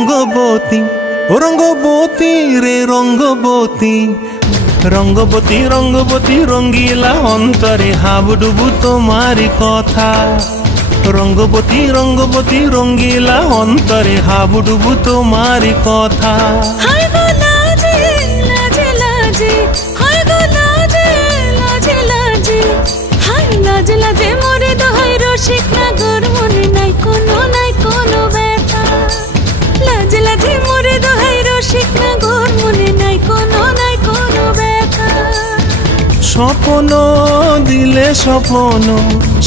রঙ্গবতী, ও রঙ্গবতী রে রঙ্গবতী, রঙ্গবতী রঙ্গবতী রঙ্গিলা অন্তরে হাবুডুবু তোমারি কথা। রঙ্গবতী রঙ্গবতী রঙ্গিলা অন্তরে হাবুডুবু তোমারি কথা। হায় গো লাজে লাজে লাজে, হায় গো লাজে লাজে লাজে, হায় লাজে লাজে মোরে দোহাই রসিক নাগর মনে নাই কোনো ব্যথা। লাজে লাজে মোরে দোহাই রসিক নাগর মনে নাই কোনো ব্যথা। স্বপ্ন দিলে স্বপ্ন,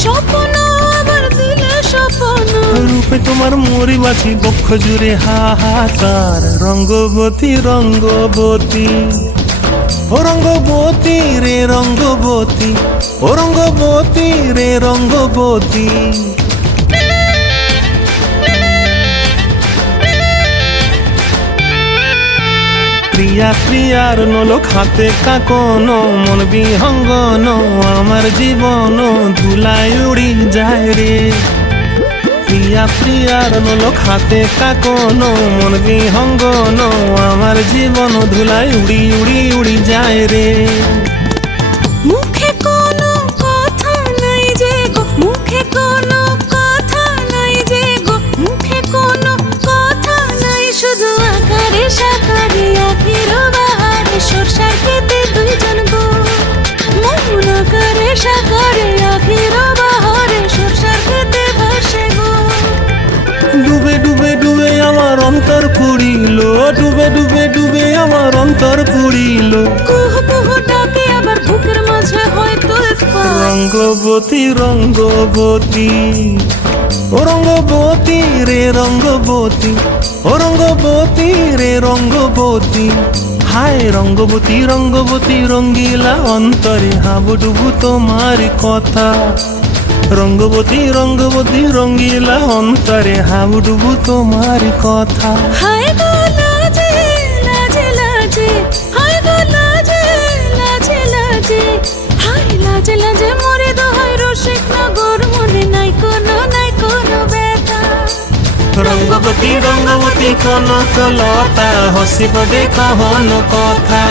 স্বপ্ন আবার দিলে স্বপ্ন, রূপে তোমার মরি বাছি বক্ষ জুড়ে হাহাকার। রঙ্গবতী রঙ্গবতী, ও রঙ্গবতী রে রঙ্গবতী, ও রঙ্গবতী রে রঙ্গবতী। প্রিয়া প্রিয়ার নলক হাতে কাকন, মন বিহঙ্গন আমার জীবন ধুলায় উড়ি যায় রে। প্রিয়া প্রিয়ার নলক হাতে কাকন, মন বিহঙ্গন আমার জীবন ধুলায় উড়ি উড়ি উড়ি যায় রে। মুখে কোনো কথা নাই যে গো, মুখে কোনো কথা নাই যে গো, মুখে কোনো কথা নাই, শুধু আকারে সাকারে আখির বাহারে সরষার খেতে দুইজন গো। মন আকারে সাকারে আখির বাহারে সরষার খেতে ভাসে গো। ডুবে ডুবে ডুবে আমার অন্তর পুড়িল, ডুবে ডুবে ডুবে আমার অন্তর পুড়িল। কুহ কুহ ডাকে আবার বুকের মাঝে হয়তো উৎপাত। রঙ্গবতী রঙ্গবতী, ও রঙ্গবতী রে রঙ্গবতী, ও রঙ্গবতী রে রঙ্গবতী। হায় রঙ্গবতী রঙ্গবতী রঙ্গিলা অন্তরে হাবুডুবু তোমার কথা। রঙ্গবতী রঙ্গবতী রঙ্গিলা অন্তরে হাবুডুবু তোমার কথা। হায় গো লাজে লাজে লাজে, হায় গো লাজে লাজে লাজে, হায় লাজে লাজে মোরে দোহাই রসিক নগর মনে নাই কোনো ব্যথা। রঙ্গবতী রঙ্গবতী কনকলতা হসিব দেখো হন কথা।